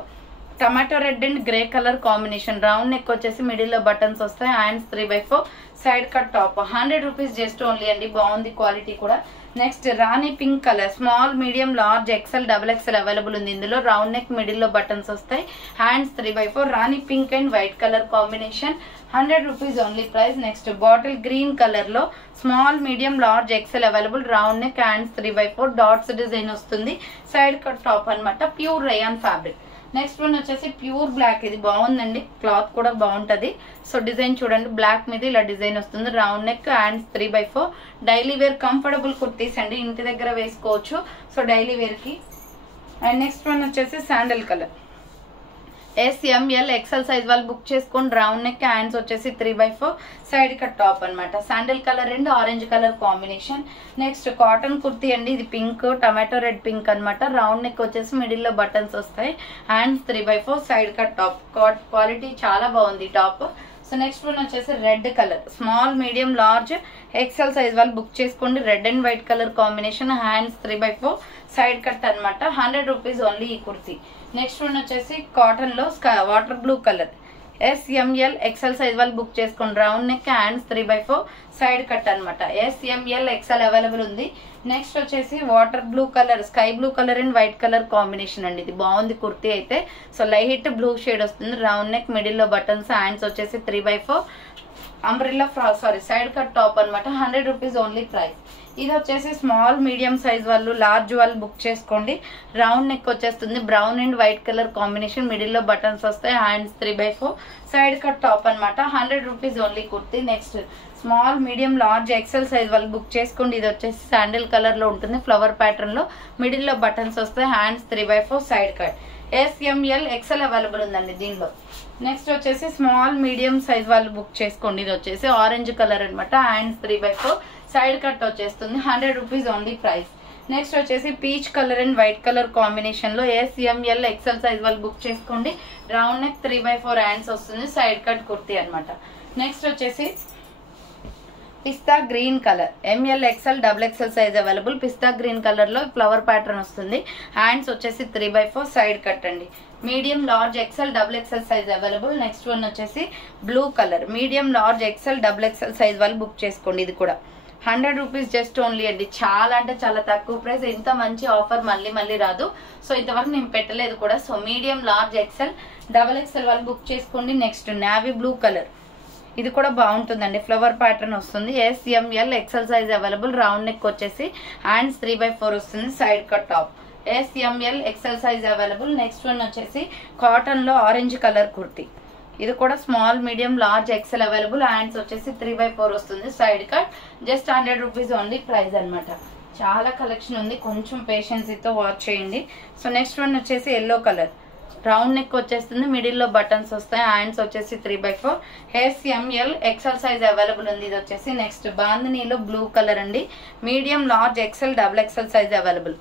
tomato red and grey colour combination. Round neck వచ్చేసి మిడిల్ లో బటన్స్ వస్తాయి. Hands 3/4 side cut top. 100 rupees just only అండి. బాగుంది క్వాలిటీ కూడా. Next rani pink colour small medium large XL double XL available ఉంది. ఇందులో రౌండ్ నెక్ మిడిల్ లో buttons వస్తాయి. Hands 3/4 rani pink and white colour combination. 100 rupees only price. Next bottle green colour లో small medium large XL available. Round neck, hands 3/4 dots design వస్తుంది. Side cut top అనమాట. Pure rayon fabric. Next one వచ్చేసి pure black. ఇది బాగుందండి, cloth కూడా బాగుంటది. So design చూడండి, black మీద ఇలా డిజైన్ వస్తుంది. Round neck, hands 3/4 daily wear comfortable kurtis అండి, ఇంటి దగ్గర వేసుకోవచ్చు. సో డైలీ వేర్ కి. అండ్ నెక్స్ట్ వన్ వచ్చేసి sandal colour. SML XL size వాళ్ళు బుక్ చేసుకోండి. రౌండ్ నెక్, హ్యాండ్స్ వచ్చేసి 3/4 సైడ్ కట్ టాప్ అనమాట. Sandal colour and orange colour combination. Next cotton kurti అండి. ఇది పింక్, టమాటో రెడ్ పింక్ అనమాట. రౌండ్ నెక్ వచ్చేసి మిడిల్ లో బటన్స్ వస్తాయి. Hands 3/4 side cut top. Quality చాలా బాగుంది టాప్. సో నెక్స్ట్ వన్ వచ్చేసి red colour, small medium large XL size వాళ్ళు బుక్ చేసుకోండి. Red and white colour combination, hands 3/4 side cut అనమాట. 100 రూపీస్ ఓన్లీ ఈ కుర్తీ. నెక్స్ట్ వన్ వచ్చేసి కాటన్ లో water blue colour, SML XL size వాళ్ళు book చేసుకోండి. Round neck, hands 3/4 side cut అనమాట. SML XL available ఉంది. నెక్స్ట్ వచ్చేసి water blue colour, sky blue colour and white colour combination అండి. ఇది బాగుంది కుర్తీ అయితే. సో లైట్ బ్లూ షేడ్ వస్తుంది. రౌండ్ నెక్, మిడిల్ లో బటన్స్, హ్యాండ్స్ వచ్చేసి 3/4 అంబ్రెల్లా సైడ్ కట్ టాప్ అనమాట. 100 రూపీస్ ఓన్లీ ప్రైస్. ఇది వచ్చేసి స్మాల్ మీడియం సైజ్ వాళ్ళు, లార్జ్ వాళ్ళు బుక్ చేసుకోండి. రౌండ్ నెక్ వచ్చేస్తుంది. Brown and white colour combination, middle లో బటన్స్ వస్తాయి, హ్యాండ్స్ 3/4 సైడ్ కట్ టాప్ అనమాట. 100 rupees only kurti. Next small medium large XL size వాళ్ళు బుక్ చేసుకోండి. ఇది వచ్చేసి శాండిల్ కలర్ లో ఉంటుంది, ఫ్లవర్ ప్యాటర్న్ లో, మిడిల్ లో బటన్స్ వస్తాయి, hands 3/4 side cut. SML XL available ఉందండి దీనిలో. నెక్స్ట్ వచ్చేసి స్మాల్ మీడియం సైజ్ వాళ్ళు బుక్ చేసుకోండి. ఇది వచ్చేసి ఆరెంజ్ కలర్ అనమాట, హ్యాండ్స్ 3/4 సైడ్ కట్ వచ్చేస్తుంది. 100 రూపీస్ ఓన్లీ ప్రైస్. నెక్స్ట్ వచ్చేసి peach colour and white colour combination లో SML ఎక్సెల్ సైజ్ వాళ్ళు బుక్ చేసుకోండి. రౌండ్ నెక్, 3/4 హ్యాండ్స్ వస్తుంది, సైడ్ కట్ కుర్తీ అనమాట. నెక్స్ట్ వచ్చేసి pista green colour, ML XL XXL size available. Pista green colour లో flower pattern వస్తుంది, hands వచ్చేసి 3/4 సైడ్ కట్ అండి. Medium large XL XXL size available. Next one వచ్చేసి blue colour, medium large XL XXL size వాళ్ళు book చేసుకోండి. ఇది కూడా 100 రూపీస్ జస్ట్ ఓన్లీ అండి. చాలా అంటే చాలా తక్కువ ప్రైస్. ఇంత మంచి ఆఫర్ మళ్ళీ రాదు. సో ఇంతవరకు నేను పెట్టలేదు కూడా. So medium large XL XXL వాళ్ళు బుక్ చేసుకోండి. నెక్స్ట్ నావీ బ్లూ కలర్, ఇది కూడా బాగుంటుందండి, ఫ్లవర్ ప్యాటర్న్ వస్తుంది. SML XL size available. Round neck వచ్చేసి హ్యాండ్స్ 3/4 వస్తుంది, side cut top. SML XL size available. Next one వచ్చేసి కాటన్ లో ఆరెంజ్ కలర్ కుర్తీ. ఇది కూడా small medium large XL available. Hands వచ్చేసి 3/4 వస్తుంది, side cut. Just 100 rupees only price అనమాట. చాలా కలెక్షన్ ఉంది, కొంచెం పేషెన్సీతో వాచ్ చేయండి. సో నెక్స్ట్ వన్ వచ్చేసి ఎల్లో కలర్, రౌండ్ నెక్ వచ్చేస్తుంది, మిడిల్ లో బటన్స్ వస్తాయి, హ్యాండ్స్ వచ్చేసి 3/4. SML XL సైజ్ అవైలబుల్ ఉంది. ఇది వచ్చేసి నెక్స్ట్ బాందినీలో బ్లూ కలర్ అండి, medium large XL XXL size available.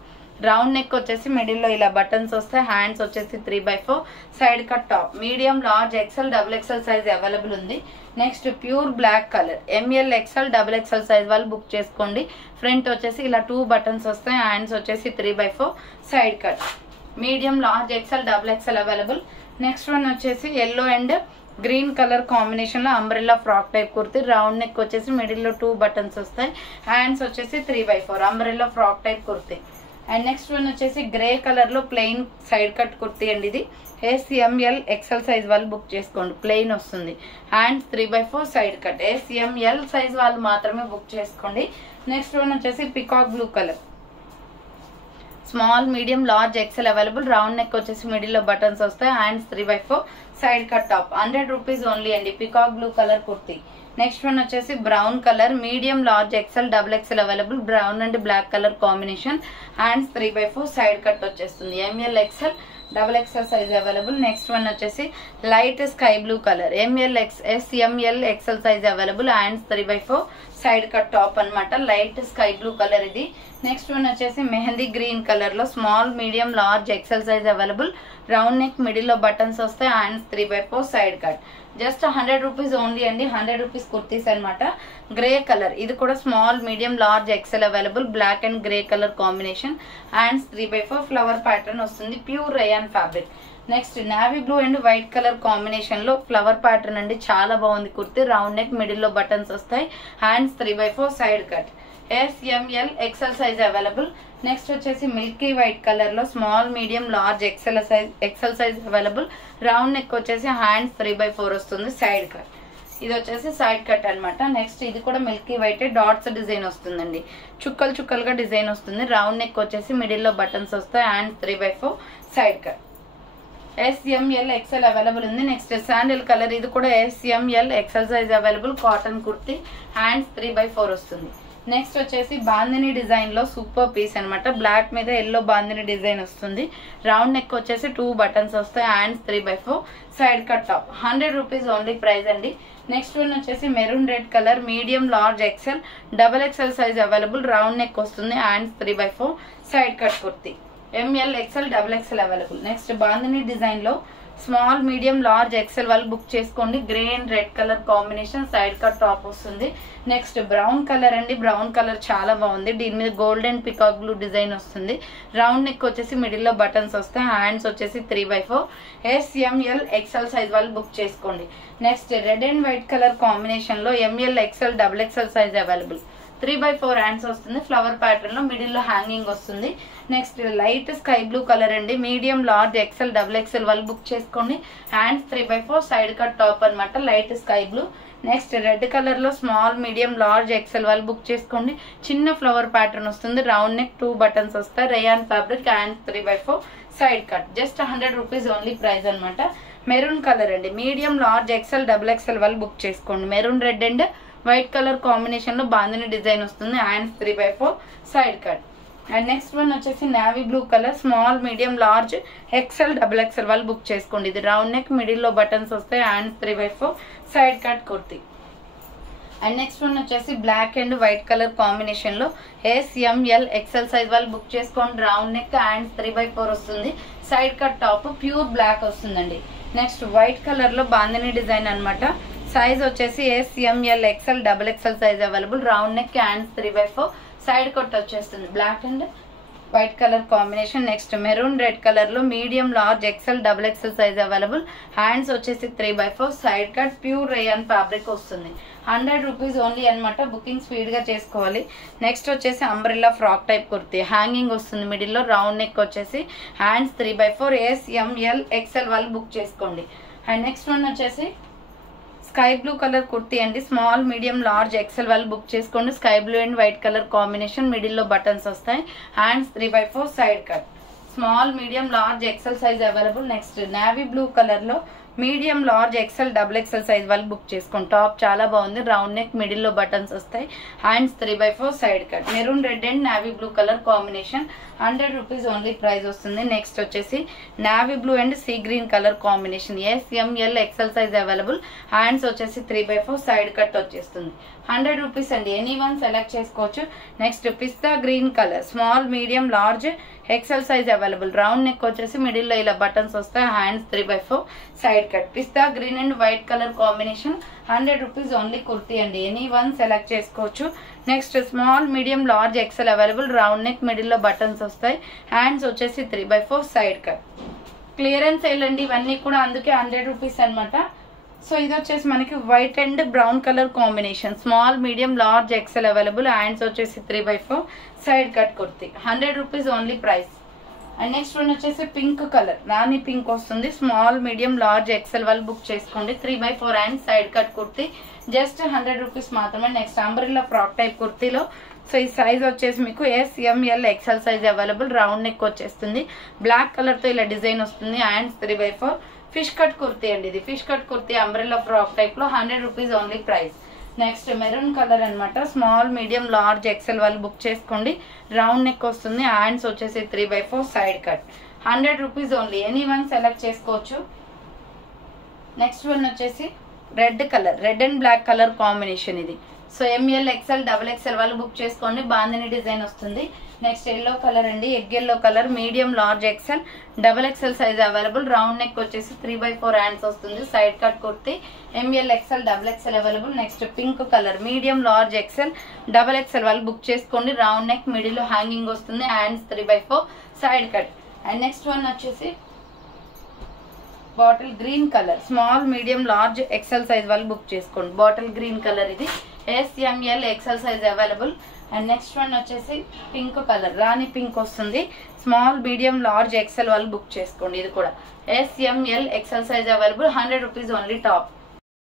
Round neck వచ్చేసి మిడిల్ లో ఇలా బటన్స్ వస్తాయి, హ్యాండ్స్ వచ్చేసి 3/4 side cut top. Medium large XL XXL size available ఉంది. Next pure black colour, ML XL XXL size వాళ్ళు book చేసుకోండి. Front వచ్చేసి ఇలా 2 బటన్స్ వస్తాయి, హ్యాండ్స్ వచ్చేసి 3/4 side cut. Medium large XL XXL available. Next one వచ్చేసి yellow and green colour combination లో umbrella frock type kurti. Round neck వచ్చేసి middle లో 2 బటన్స్ వస్తాయి, హ్యాండ్స్ వచ్చేసి 3/4 umbrella frock type kurti. And next one వచ్చేసి గ్రే కలర్ లో plain side cut kurti అండి. ఇది SML XL సైజ్ వాళ్ళు బుక్ చేసుకోండి, ప్లెయిన్ వస్తుంది, hands 3/4 side cut. SML size వాళ్ళు మాత్రమే బుక్ చేసుకోండి. నెక్స్ట్ వన్ వచ్చేసి peacock blue colour, small medium large XL available. Round neck వచ్చేసి మిడిల్ లో బటన్స్ వస్తాయి, hands 3/4 side cut top. 100 rupees only అండి, peacock blue colour kurti. Next one వచ్చేసి brown colour, medium large XL XXL available. Brown and black colour combination, hands 3/4 side cut వచ్చేస్తుంది. ML XL XXL size available. Next one వచ్చేసి light sky blue colour, SML XL size available. Hands 3/4 side cut top అనమాట, light sky blue colour ఇది. Next one వచ్చేసి mehndi green colour లో small medium large XL size available. Round neck, middle లో buttons వస్తాయి, hands 3/4 side cut. Just 100 rupees only అండి. 100 rupees kurtis అనమాట. Grey colour, ఇది కూడా small medium large XL available. Black and grey colour combination, hands 3/4 flower pattern వస్తుంది, pure rayon fabric. Next navy blue and white colour combination లో flower pattern అండి, చాలా బాగుంది kurti. Round neck, middle లో buttons వస్తాయి, hands 3/4 side cut. SML XL size available. Next వచ్చేసి Milky white colour లో small medium large XL size available. Round neck వచ్చేసి hands 3/4 వస్తుంది, సైడ్ కట్. ఇది వచ్చేసి సైడ్ కట్ అనమాట. నెక్స్ట్ ఇది కూడా మిల్కీ వైట్, డాట్స్ డిజైన్ వస్తుందండి, చుక్కలు చుక్కలుగా డిజైన్ వస్తుంది. రౌండ్ నెక్ వచ్చేసి మిడిల్ లో బటన్స్ వస్తాయి, hands 3/4 side cut. SML XL available ఉంది. నెక్స్ట్ శాండిల్ కలర్, ఇది కూడా SML XL size available. Cotton kurti, hands 3/4 వస్తుంది. నెక్స్ట్ వచ్చేసి బాందిని డిజైన్ లో సూపర్ పీస్ అనమాట, బ్లాక్ మీద ఎల్లో బాందిని డిజైన్ వస్తుంది. రౌండ్ నెక్ వచ్చేసి 2 బటన్స్ వస్తాయి, hands 3/4 side cut top. 100 rupees only price అండి. నెక్స్ట్ వన్ వచ్చేసి maroon red colour, medium large XL XXL size available. Round neck వస్తుంది, hands 3/4 side cut kurti. ML XL XXL available. Next bandhani design లో small medium large XL వాళ్ళు book చేసుకోండి. Grey and red colour combination, side cut top వస్తుంది. Next brown colour అండి, brown colour చాలా బాగుంది. దీని మీద gold and peacock blue design వస్తుంది. రౌండ్ నెక్ వచ్చేసి మిడిల్ లో బటన్స్ వస్తాయి. హ్యాండ్స్ వచ్చేసి 3/4 SML XL సైజ్ వాళ్ళు బుక్ చేసుకోండి. Next red and white colour combination లో ML XL XXL size available. 3/4 hands వస్తుంది. ఫ్లవర్ ప్యాటర్న్ లో మిడిల్ లో హ్యాంగింగ్ వస్తుంది. Next light sky blue colour అండి, మీడియం లార్జ్ XL XXL వాళ్ళు బుక్ చేసుకోండి. హ్యాండ్స్ 3/4 సైడ్ కట్ టాప్ అనమాట, light sky blue. Next red colour లో స్మాల్ మీడియం లార్జ్ XL వాళ్ళు బుక్ చేసుకోండి. చిన్న ఫ్లవర్ ప్యాటర్న్ వస్తుంది. రౌండ్ నెక్ 2 బటన్స్ వస్తాయి. Rayon fabric, hands 3/4 side cut. Just 100 rupees only price అనమాట. మెరూన్ కలర్ అండి, medium large XL XXL వాళ్ళు book చేసుకోండి. Maroon red and white colour combination లో బాందిని డిజైన్ వస్తుంది. Hands 3/4 side cut. And next one వచ్చేసి navy blue colour, small medium large XL XXL వాళ్ళు book చేసుకోండి. ఇది రౌండ్ నెక్, మిడిల్ లో బటన్స్ వస్తాయి. Hands 3/4 side cut kurti. And next one వచ్చేసి black and white colour combination లో SML XL size వాళ్ళు book చేసుకోండి. రౌండ్ నెక్, హ్యాండ్స్ 3/4 వస్తుంది. Side cut top pure black వస్తుందండి. నెక్స్ట్ వైట్ కలర్ లో బాందిని డిజైన్ అనమాట. సైజ్ వచ్చేసి SML XL XXL size available. Round neck, hands 3/4 side cut వచ్చేస్తుంది. Black and white colour combination. Next maroon red colour లో medium large XL XXL size available. Hands వచ్చేసి 3/4 side cut, pure rayon fabric వస్తుంది. 100 rupees only అనమాట. Booking speed గా చేసుకోవాలి. Next వచ్చేసి umbrella frock type kurti, hanging వస్తుంది middle లో. Round neck వచ్చేసి హ్యాండ్స్ 3/4 SML XL వాళ్ళు బుక్ చేసుకోండి. అండ్ నెక్స్ట్ వన్ వచ్చేసి స్కై బ్లూ కలర్ కుర్తీ అండి, స్మాల్ మీడియం లార్జ్ XL వాళ్ళు బుక్ చేసుకోండి. Sky blue and white colour combination, middle లో బటన్స్ వస్తాయి. Hands 3/4 side cut. Small medium large XL size available. Next navy blue colour లో medium large XL XXL size వాళ్ళు book చేసుకోండి. Top చాలా బాగుంది. Round neck, middle లో buttons వస్తాయి. Hands 3/4 side cut. Maroon red and navy blue colour combination. 100 rupees only price వస్తుంది. Next వచ్చేసి navy blue and sea green colour combination. SML XL size available. Hands వచ్చేసి 3/4 side cut వచ్చేస్తుంది. 100 rupees అండి. Any one select చేసుకోవచ్చు. Next pista green colour, small medium large XL size available. Round neck వచ్చేసి middle లో ఇలా buttons వస్తాయి. Hands 3/4 side cut. Pista green and white colour combination. 100 rupees only kurti అండి. Any one select చేసుకోవచ్చు. Next small medium large XL available. Round neck, middle లో buttons వస్తాయి. Hands వచ్చేసి 3/4 side cut. Clearance sale అండి ఇవన్నీ కూడా, అందుకే 100 రూపీస్ అనమాట. సో ఇది వచ్చేసి మనకి white and brown colour combination. Small medium large XL available. Hands వచ్చేసి 3/4 side cut kurti. 100 rupees only price. And next one వచ్చేసి పింక్ కలర్, రాణి పింక్ వస్తుంది. స్మాల్ మీడియం లార్జ్ XL వాళ్ళు బుక్ చేసుకోండి. 3/4 hand side cut kurti. Just 100 rupees మాత్రమే. Next umbrella frock type కుర్తీలో so ఈ size వచ్చేసి మీకు SML XL size available. Round neck వచ్చేస్తుంది. బ్లాక్ కలర్ తో ఇలా డిజైన్ వస్తుంది. హ్యాండ్స్ 3/4 ఫిష్ కట్ కుర్తీ అండి. ఇది fish cut kurti umbrella frock type లో. 100 rupees only price. Next maroon colour అనమాట. స్మాల్ మీడియం లార్జ్ XL వాళ్ళు బుక్ చేసుకోండి. రౌండ్ నెక్ వస్తుంది. హ్యాండ్స్ వచ్చేసి 3/4 side cut. 100 rupees only. Any one select చేసుకోవచ్చు. నెక్స్ట్ వన్ వచ్చేసి red colour, red and black colour combination ఇది. So ML XL XXL వాళ్ళు book చేసుకోండి. బాందిని డిజైన్ వస్తుంది. నెక్స్ట్ ఎల్లో కలర్ అండి, egg yellow colour, medium large XL XXL size available. Round neck వచ్చేసి 3/4 hands వస్తుంది. Side cut kurti. ML XL XXL available. Next pink colour, medium large XL XXL వాళ్ళు book చేసుకోండి. Round neck, middle లో hanging వస్తుంది. Hands 3/4 side cut. And next one వచ్చేసి bottle green colour, small medium large XL size వాళ్ళు book చేసుకోండి. Bottle green colour ఇది. SML XL size available. And next one వచ్చేసి pink colour, rani pink వస్తుంది. Small medium large XL వాళ్ళు book చేసుకోండి. ఇది కూడా SML XL size available. 100 rupees only top.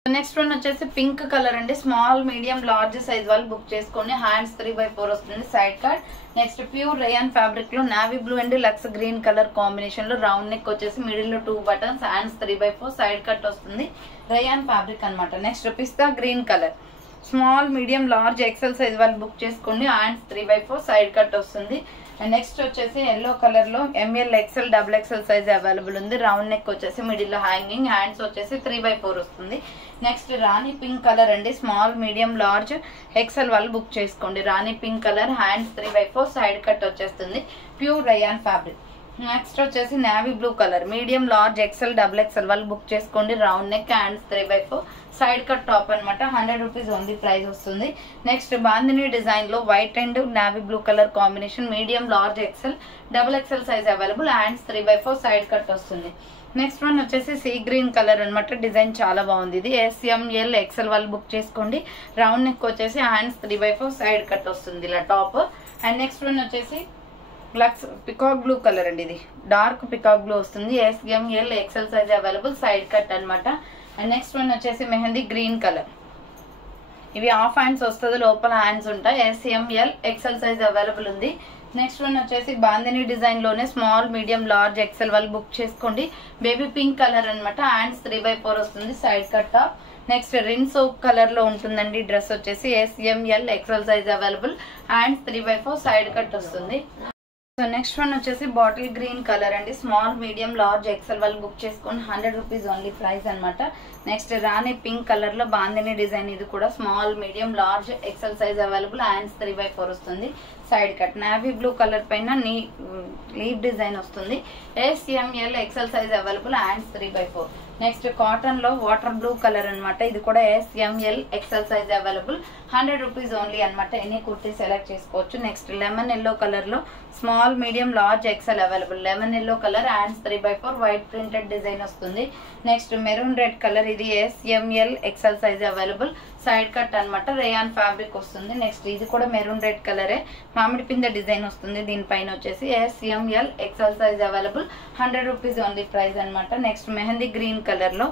Next one వచ్చేసి పింక్ కలర్ అండి, స్మాల్ మీడియం లార్జ్ సైజ్ వాళ్ళు బుక్ చేసుకోండి. హ్యాండ్స్ 3/4 వస్తుంది. Side cut. Next pure rayon fabric లో navy blue and lux green colour combination లో రౌండ్ నెక్ వచ్చేసి middle లో 2 buttons. Hands 3/4 side cut వస్తుంది. రేయాన్ ఫ్యాబ్రిక్ అనమాట. Next pista green colour, small medium large XL size వాళ్ళు book చేసుకోండి. Hands 3/4 side cut వస్తుంది. And next వచ్చేసి ఎల్లో కలర్ లో ML XL XXL size available ఉంది. రౌండ్ నెక్ వచ్చేసి మిడిల్ లో హ్యాంగింగ్. హ్యాండ్స్ వచ్చేసి 3/4 వస్తుంది. నెక్స్ట్ రాణి పింక్ కలర్ అండి, స్మాల్ మీడియం లార్జ్ XL వాళ్ళు బుక్ చేసుకోండి. Rani pink colour, hands 3/4 side cut వచ్చేస్తుంది. Pure rayon fabric. నెక్స్ట్ వచ్చేసి navy blue colour, medium large XL double XL వాళ్ళు బుక్ చేసుకోండి. Round neck hands 3/4 side cut top అనమాట. 100 rupees only price వస్తుంది. Next bandhani design లో white and navy blue colour combination, medium large XL double XL size available, hands 3/4 side cut వస్తుంది. Next one వచ్చేసి sea green colour అనమాట. Design చాలా బాగుంది. ఇది SML XL వాళ్ళు బుక్ చేసుకోండి. రౌండ్ నెక్ వచ్చేసి హ్యాండ్స్ 3/4 సైడ్ కట్ వస్తుంది ఇలా టాప్. అండ్ నెక్స్ట్ వన్ వచ్చేసి లక్స్ పికాక్ బ్లూ కలర్ అండి. ఇది డార్క్ పికాక్ బ్లూ వస్తుంది. SML XL size available, side cut అనమాట. అండ్ నెక్స్ట్ వన్ వచ్చేసి మెహందీ గ్రీన్ కలర్. ఇవి హాఫ్ హ్యాండ్స్ వస్తుంది, లోపల హ్యాండ్స్ ఉంటాయి. SML XL సైజ్ అవైలబుల్ ఉంది. నెక్స్ట్ వన్ వచ్చేసి బాందిని డిజైన్ లోనే స్మాల్ మీడియం లార్జ్ ఎక్సెల్ వాళ్ళు బుక్ చేసుకోండి. బేబీ పింక్ కలర్ అనమాట. హ్యాండ్స్ 3/4 వస్తుంది, side cut top. Next Rin soap colour లో ఉంటుందండి. డ్రెస్ వచ్చేసి SML XL size available, hands 3/4 side cut వస్తుంది. సో నెక్స్ట్ వన్ వచ్చేసి బాటిల్ గ్రీన్ కలర్ అండి. స్మాల్ మీడియం లార్జ్ ఎక్సెల్ వాళ్ళు బుక్ చేసుకోండి. 100 రూపీస్ ఓన్లీ ప్రైస్ అనమాట. నెక్స్ట్ రాణి పింక్ కలర్ లో బాందిని డిజైన్. ఇది కూడా small medium large XL size available, hands 3/4 వస్తుంది, side cut. Navy blue colour పైన లీవ్ డిజైన్ వస్తుంది. SML XL size available, hands 3/4. Next cotton లో వాటర్ బ్లూ కలర్ అనమాట. ఇది కూడా SML XL size available, 100 rupees only అనమాట. ఎనీ కుర్తీ సెలెక్ట్ చేసుకోవచ్చు. Next lemon yellow colour లో small medium large XL available, lemon yellow colour, hands 3/4 white printed design వస్తుంది. Next maroon red colour. ఇది SML XL size available, side cut అనమాట. Rayon fabric వస్తుంది. Next ఇది కూడా maroon red కలరే, మామిడి పింద డిజైన్ వస్తుంది. దీనిపైన వచ్చేసి SML XL size available, 100 rupees only price అనమాట. నెక్స్ట్ మెహందీ గ్రీన్ కలర్ లో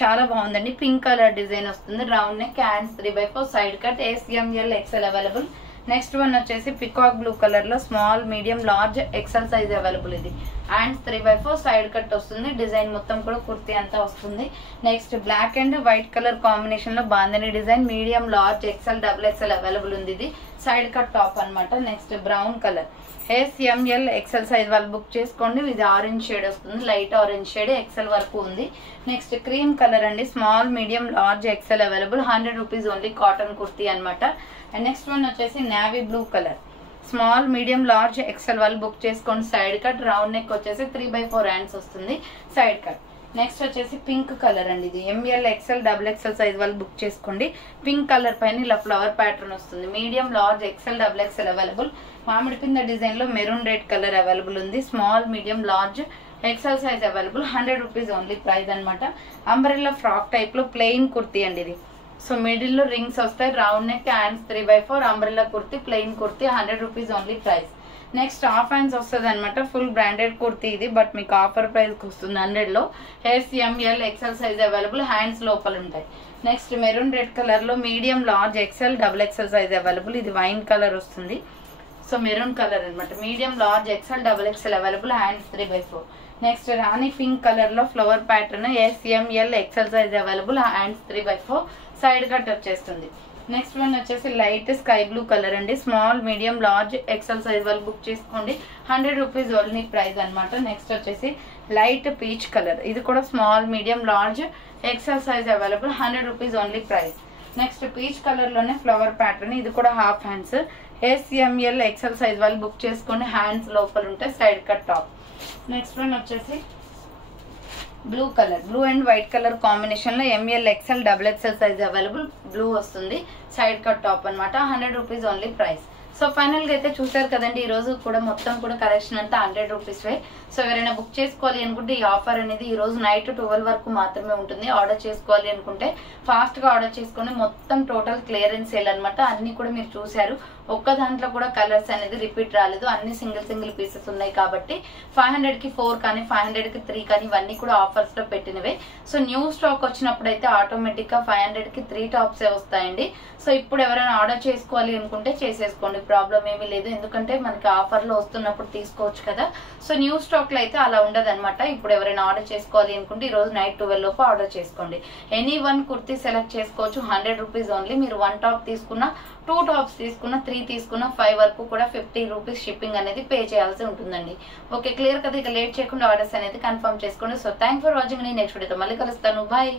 చాలా బాగుందండి. పింక్ కలర్ డిజైన్ వస్తుంది. Round neck, hands 3/4 side cut, SML XL available. Next one వచ్చేసి పికాక్ బ్లూ కలర్ లో small medium large XL size available. ఇది hands 3/4 side cut వస్తుంది. Design మొత్తం కూడా కుర్తీ అంతా వస్తుంది. Next black and white colour combination లో bandhani design, medium large XL double XL available ఉంది. ఇది సైడ్ కట్ టాప్ అనమాట. Next brown colour, SML XL size వాళ్ళు బుక్ చేసుకోండి. ఇది ఆరెంజ్ షేడ్ వస్తుంది, లైట్ ఆరెంజ్ షేడ్, ఎక్సెల్ వరకు ఉంది. నెక్స్ట్ క్రీమ్ కలర్ అండి. Small medium large XL available, 100 rupees only, cotton kurti అనమాట. అండ్ నెక్స్ట్ వన్ వచ్చేసి navy blue colour. Small medium large XL వాళ్ళు బుక్ చేసుకోండి. సైడ్ కట్, రౌండ్ నెక్ వచ్చేసి 3/4 hands వస్తుంది, side cut. Next వచ్చేసి పింక్ కలర్ అండి. ఇది ML XL double XL size వాళ్ళు బుక్ చేసుకోండి. పింక్ కలర్ పైన ఇలా ఫ్లవర్ ప్యాటర్న్ వస్తుంది. Medium large XL double XL available. మామిడి పింద డిజైన్ లో మెరూన్ రెడ్ కలర్ అవైలబుల్ ఉంది. Small medium large XL size available, 100 rupees only price అనమాట. అంబ్రెల్లా ఫ్రాక్ టైప్ లో ప్లెయిన్ కుర్తీ అండి ఇది. సో మిడిల్ లో రింగ్స్ వస్తాయి, round neck, hands 3/4 umbrella kurti, plain kurti, 100 rupees only price. Next half hands వస్తుంది అనమాట. Full branded kurti ఇది, బట్ మీకు ఆఫర్ ప్రైస్ కి వస్తుంది 100 లో. SML XL size available, hands లోపల ఉంటాయి. నెక్స్ట్ మెరూన్ రెడ్ కలర్ లో medium large XL double XL size available. ఇది వైన్ కలర్ వస్తుంది. సో మెరూన్ కలర్ అనమాట. Medium large XL double XL available, hands 3/4. Next rani pink colour లో flower pattern, SML XL size available, hands 3/4 side cut వచ్చేస్తుంది. Next one వచ్చేసి light sky blue colour అండి. Small medium large XL size వాళ్ళు book చేసుకోండి. 100 rupees only price అనమాట. Next వచ్చేసి light peach colour. ఇది కూడా small medium large XL size available, 100 rupees only price. Next peach colour లోనే flower pattern. ఇది కూడా half hands. SML XL size వాళ్ళు బుక్ చేసుకోండి. హ్యాండ్స్ లోపల ఉంటాయి, side cut top. Next one వచ్చేసి blue colour, blue and white colour combination లో ML XL double XL size available, blue వస్తుంది, సైడ్ కట్ టాప్ అనమాట. 100 rupees only price. So final గా అయితే చూసారు కదండి. ఈ రోజు కూడా మొత్తం కూడా కలెక్షన్ అంతా 100 రూపీస్ వే. సో ఎవరైనా బుక్ చేసుకోవాలి అనుకుంటే ఈ ఆఫర్ అనేది ఈ రోజు నైట్ 12 వరకు మాత్రమే ఉంటుంది. ఆర్డర్ చేసుకోవాలి అనుకుంటే ఫాస్ట్ గా ఆర్డర్ చేసుకుని, మొత్తం టోటల్ క్లియరెన్స్ సేల్ అనమాట. అన్ని కూడా మీరు చూసారు. ఒక్క దాంట్లో కూడా కలర్స్ అనేది రిపీట్ రాలేదు. అన్ని సింగిల్ పీసెస్ ఉన్నాయి కాబట్టి 500 కి 4 కానీ 500 కి 3 కానీ ఇవన్నీ కూడా ఆఫర్స్ లో పెట్టినవే. సో న్యూ స్టాక్ వచ్చినప్పుడు అయితే ఆటోమేటిక్ గా 500 కి 3 టాప్స్ వస్తాయండి. సో ఇప్పుడు ఎవరైనా ఆర్డర్ చేసుకోవాలి అనుకుంటే చేసేసుకోండి, ప్రాబ్లం ఏమీ లేదు. ఎందుకంటే మనకి ఆఫర్ లో వస్తున్నప్పుడు తీసుకోవచ్చు కదా. సో న్యూ స్టాక్ లో అయితే అలా ఉండదు అనమాట. ఇప్పుడు ఎవరైనా ఆర్డర్ చేసుకోవాలి అనుకుంటే ఈ రోజు నైట్ 12 లోపు ఆర్డర్ చేసుకోండి. ఎనీ 1 కుర్తీ సెలెక్ట్ చేసుకోవచ్చు. 100 రూపీస్ ఓన్లీ. మీరు 1 టాప్ తీసుకున్నా, 2 టాప్స్ తీసుకున్నా, 3 తీసుకున్నా, 5 వరకు కూడా 50 రూపీస్ షిప్పింగ్ అనేది పే చేయాల్సి ఉంటుందండి. ఓకే, క్లియర్ కదా. ఇక లేట్ చేయకుండా ఆర్డర్స్ అనేది కన్ఫర్మ్ చేసుకోండి. So thank for watching. నేను నెక్స్ట్ వీడియోతో మళ్ళీ కలుస్తాను. బాయ్.